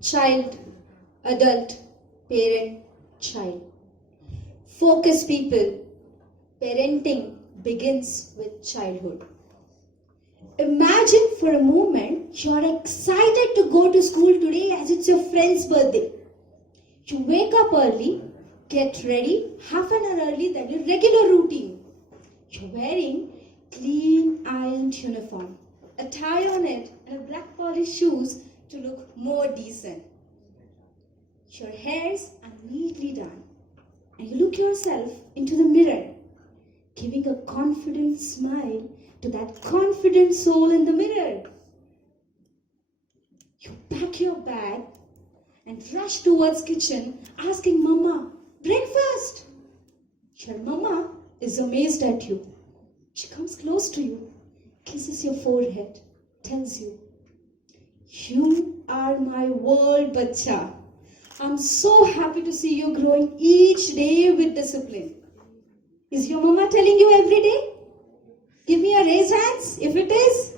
child, adult, parent, child. Focus people. Parenting begins with childhood. Imagine for a moment you're excited to go to school today as it's your friend's birthday. You wake up early, get ready half an hour early than your regular routine. You're wearing clean ironed uniform, a tie on it, and a black polished shoes to look more decent. Your hairs are neatly done, and you look yourself into the mirror, giving a confident smile to that confident soul in the mirror. You pack your bag and rush towards kitchen asking Mama, breakfast. Your mama is amazed at you. She comes close to you, kisses your forehead, tells you, "You are my world, bacha. I'm so happy to see you growing each day with discipline." Is your mama telling you every day? Give me a raise hands if it is.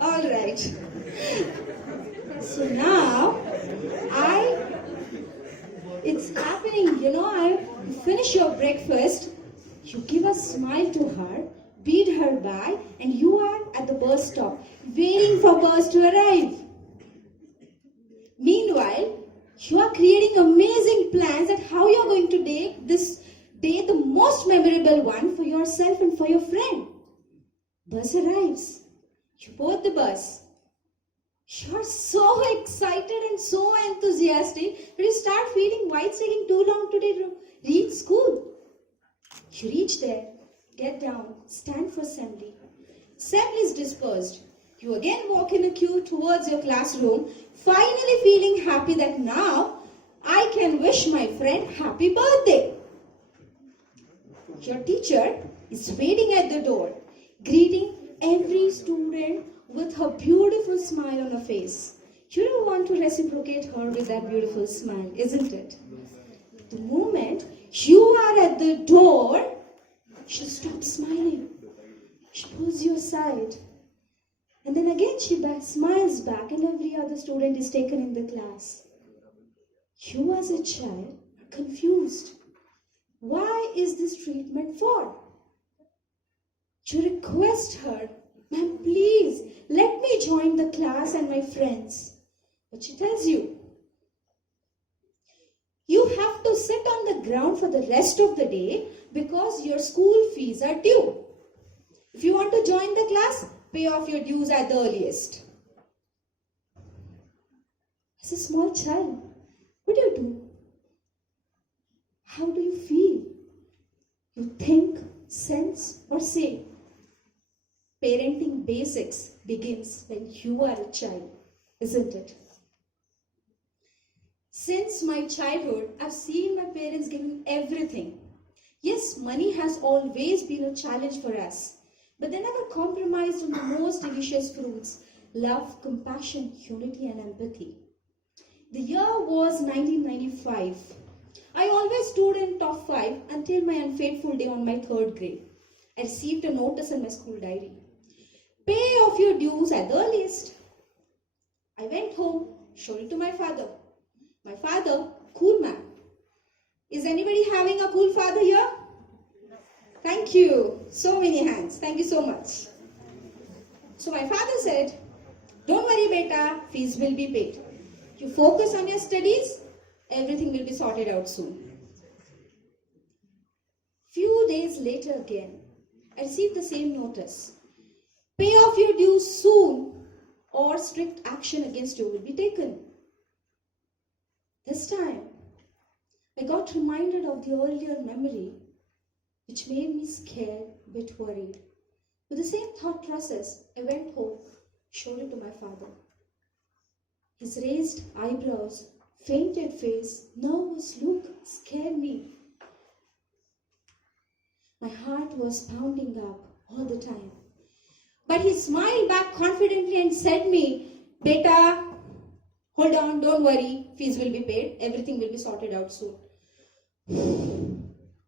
All right. So now, it's happening, I finish your breakfast, you give a smile to her, bid her bye, and you are at the bus stop, waiting for bus to arrive. Meanwhile, you are creating amazing plans at how you are going to make this day the most memorable one for yourself and for your friend. Bus arrives. You board the bus. You're so excited and so enthusiastic that you start feeling why it's taking too long today to reach school. You reach there, get down, stand for assembly. Assembly is dispersed. You again walk in a queue towards your classroom, finally feeling happy that now I can wish my friend happy birthday. Your teacher is waiting at the door, greeting every student with her beautiful smile on her face. You don't want to reciprocate her with that beautiful smile, isn't it? The moment you are at the door, she stops smiling. She pulls you aside. And then again she smiles back, and every other student is taken in the class. You as a child are confused. Why is this treatment for? You request her, "Ma'am, please, let me join the class and my friends." But she tells you, "You have to sit on the ground for the rest of the day because your school fees are due. If you want to join the class, pay off your dues at the earliest." As a small child, what do? How do you feel? You think, sense, or say? Parenting basics begins when you are a child, isn't it? Since my childhood, I've seen my parents giving everything. Yes, money has always been a challenge for us, but they never compromised on the most delicious fruits: love, compassion, unity, and empathy. The year was 1995. I always stood in top 5 until my unfaithful day on my 3rd grade. I received a notice in my school diary. "Pay off your dues at the earliest." I went home, showed it to my father. My father, cool man. Is anybody having a cool father here? Thank you. So many hands. Thank you so much. So my father said, "Don't worry, beta, fees will be paid. You focus on your studies, everything will be sorted out soon." Few days later again, I received the same notice. "Pay off your dues soon or strict action against you will be taken." This time, I got reminded of the earlier memory, which made me scared, a bit worried. With the same thought process, I went home, showed it to my father. His raised eyebrows, fainted face, nervous look scared me. My heart was pounding up all the time. But he smiled back confidently and said me, "Beta, hold on, don't worry, fees will be paid, everything will be sorted out soon."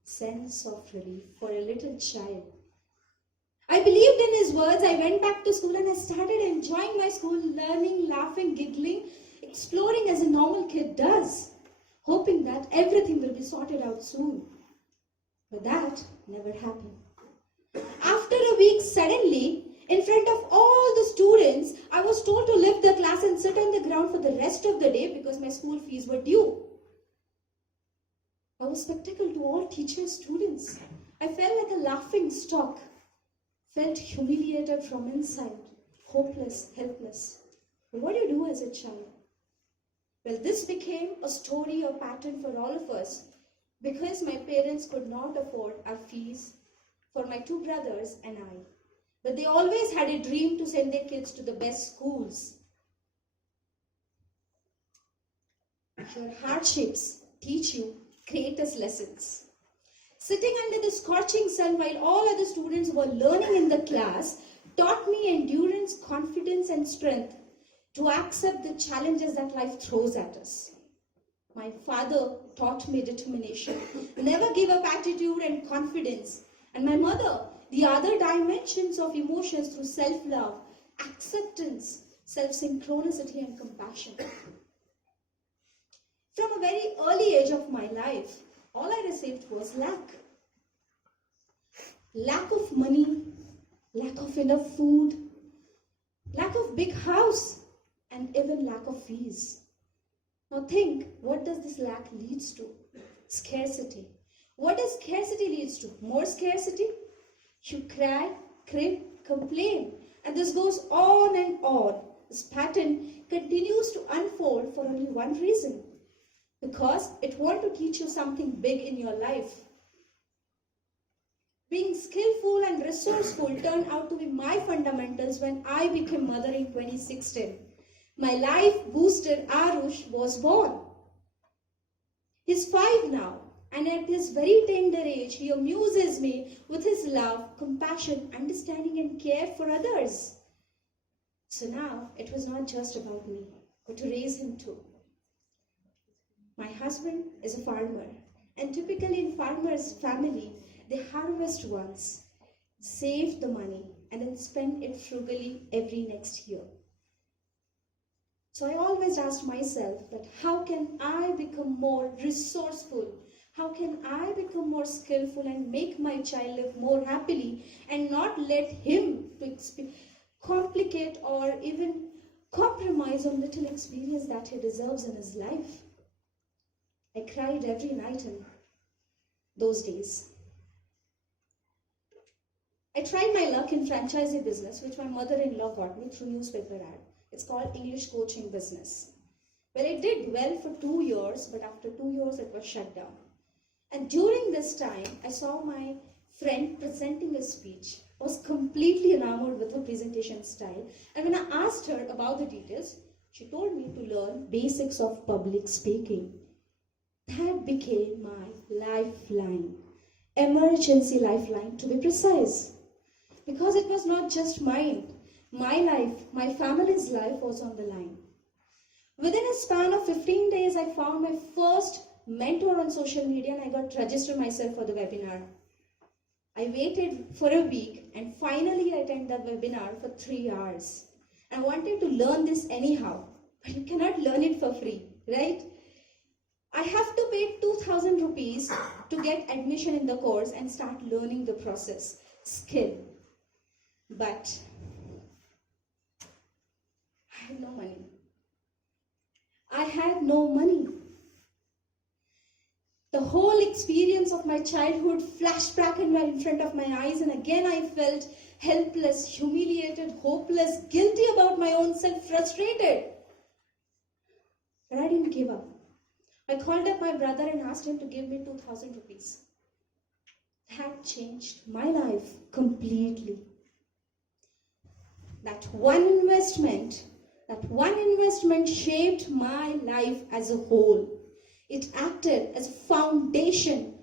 Sense of relief for a little child. I believed in his words. I went back to school and I started enjoying my school, learning, laughing, giggling exploring as a normal kid does, hoping that everything will be sorted out soon. But that never happened. After a week, suddenly, in front of all the students, I was told to leave the class and sit on the ground for the rest of the day because my school fees were due. I was spectacle to all teachers, students. I felt like a laughing stock, felt humiliated from inside, hopeless, helpless. But what do you do as a child? Well, this became a story or pattern for all of us because my parents could not afford our fees for my two brothers and I. But they always had a dream to send their kids to the best schools. Your hardships teach you greatest lessons. Sitting under the scorching sun while all other students were learning in the class taught me endurance, confidence, and strength to accept the challenges that life throws at us. My father taught me determination, never give up attitude and confidence. And my mother, the other dimensions of emotions through self-love, acceptance, self-synchronicity, and compassion. From a very early age of my life, all I received was lack. Lack of money, lack of enough food, lack of big house, and even lack of fees. Now think, what does this lack leads to? Scarcity. What does scarcity leads to? More scarcity? You cry, crib, complain, and this goes on and on. This pattern continues to unfold for only one reason. Because it wants to teach you something big in your life. Being skillful and resourceful turned out to be my fundamentals when I became mother in 2016. My life boosted Arush was born. He's 5 now, and at his very tender age, he amuses me with his love, compassion, understanding, and care for others. So now, it was not just about me, but to raise him too. My husband is a farmer, and typically in farmers' family, they harvest once, save the money, and then spend it frugally every next year. So I always asked myself that how can I become more resourceful? How can I become more skillful and make my child live more happily and not let him complicate or even compromise on little experience that he deserves in his life? I cried every night in those days. I tried my luck in franchisee business, which my mother-in-law got me through newspaper ad. It's called English coaching business. Well, it did well for 2 years, but after 2 years, it was shut down. And during this time, I saw my friend presenting a speech. I was completely enamored with her presentation style. And when I asked her about the details, she told me to learn basics of public speaking. That became my lifeline, emergency lifeline to be precise. Because it was not just mine. My life, my family's life was on the line. Within a span of 15 days, I found my first mentor on social media and I got registered myself for the webinar. I waited for a week and finally I attended the webinar for 3 hours. I wanted to learn this anyhow, but you cannot learn it for free, right? I have to pay 2,000 rupees to get admission in the course and start learning the process, skill. But I had no money. I had no money. The whole experience of my childhood flashed back in front of my eyes, and again I felt helpless, humiliated, hopeless, guilty about my own self, frustrated. But I didn't give up. I called up my brother and asked him to give me 2,000 rupees. That changed my life completely. That one investment shaped my life as a whole. It acted as a foundation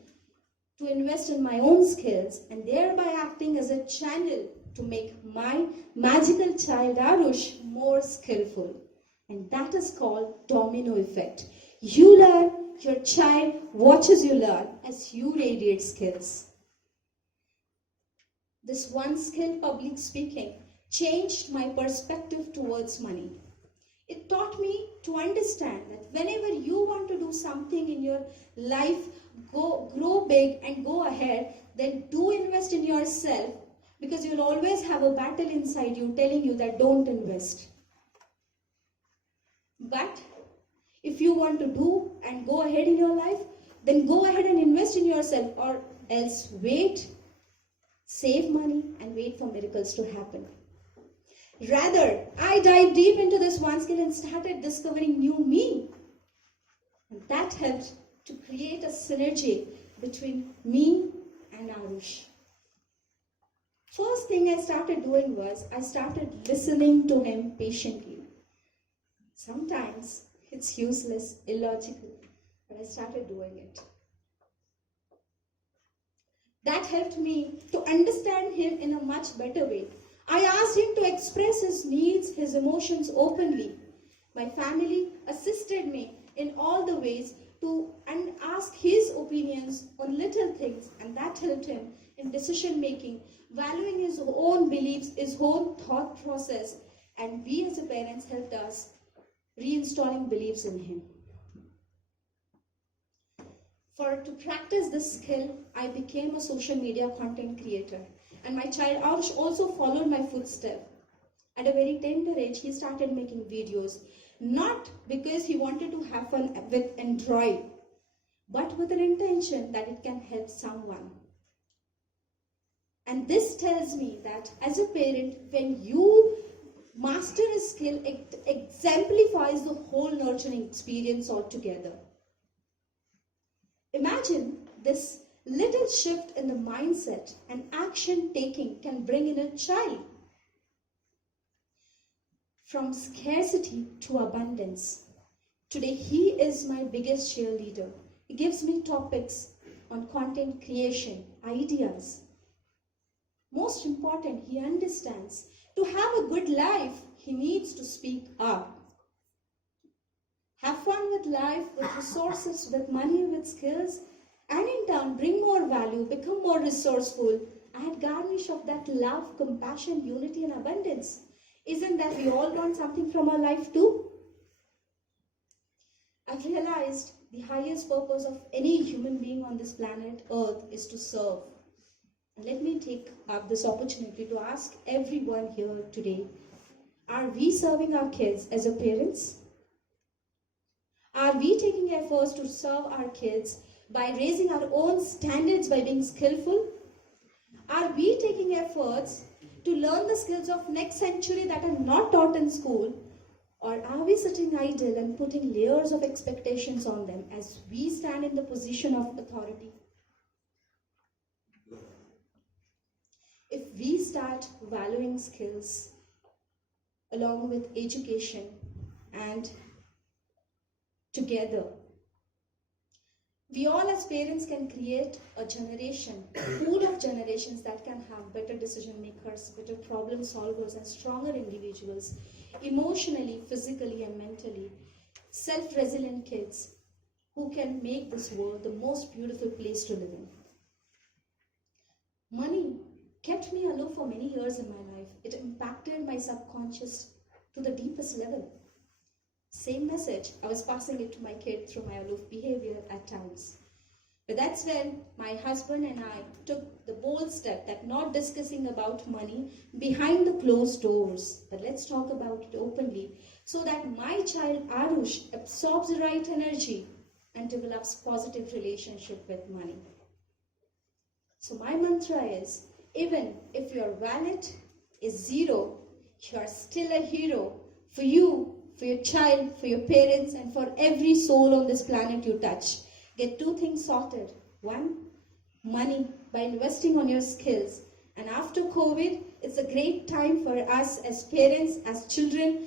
to invest in my own skills and thereby acting as a channel to make my magical child Arush more skillful. And that is called domino effect. You learn, your child watches you learn as you radiate skills. This one skill, public speaking, changed my perspective towards money. It taught me to understand that whenever you want to do something in your life, grow big and go ahead, then do invest in yourself, because you'll always have a battle inside you telling you that don't invest. But if you want to do and go ahead in your life, then go ahead and invest in yourself, or else wait, save money and wait for miracles to happen. Rather, I dived deep into this one skill and started discovering new me. And that helped to create a synergy between me and Arush. First thing I started doing was I started listening to him patiently. Sometimes it's useless, illogical, but I started doing it. That helped me to understand him in a much better way. I asked him to express his needs, his emotions openly. My family assisted me in all the ways and ask his opinions on little things, and that helped him in decision making, valuing his own beliefs, his own thought process, and we as parents helped us reinstalling beliefs in him. To practice this skill, I became a social media content creator, and my child Arch also followed my footsteps. At a very tender age, he started making videos, not because he wanted to have fun with Android, but with an intention that it can help someone. And this tells me that as a parent, when you master a skill, it exemplifies the whole nurturing experience altogether. Imagine this little shift in the mindset and action taking can bring in a child. From scarcity to abundance. Today, he is my biggest cheerleader. He gives me topics on content creation, ideas. Most important, he understands to have a good life, he needs to speak up. Have fun with life, with resources, with money, with skills, and in turn bring more value, become more resourceful, add garnish of that love, compassion, unity, and abundance. Isn't that we all want something from our life too? I've realized the highest purpose of any human being on this planet Earth is to serve. And let me take up this opportunity to ask everyone here today, are we serving our kids as a parents? Are we taking efforts to serve our kids by raising our own standards, by being skillful? Are we taking efforts to learn the skills of next century that are not taught in school? Or are we sitting idle and putting layers of expectations on them as we stand in the position of authority? If we start valuing skills along with education and together, we all as parents can create a generation, a pool of generations that can have better decision makers, better problem solvers, and stronger individuals, emotionally, physically, and mentally, self-resilient kids who can make this world the most beautiful place to live in. Money kept me aloof for many years in my life. It impacted my subconscious to the deepest level. Same message, I was passing it to my kid through my aloof behavior at times. But that's when my husband and I took the bold step that not discussing about money behind the closed doors, but let's talk about it openly so that my child Arush absorbs the right energy and develops positive relationship with money. So my mantra is, even if your wallet is zero, you are still a hero for you, for your child, for your parents, and for every soul on this planet you touch. Get two things sorted. One, money by investing on your skills. And after COVID, it's a great time for us as parents, as children,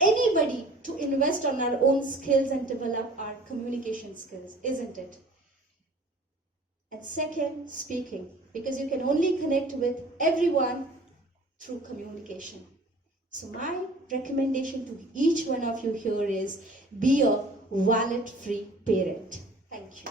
anybody to invest on our own skills and develop our communication skills, isn't it? And second, speaking, because you can only connect with everyone through communication. So my recommendation to each one of you here is be a wallet-free parent. Thank you.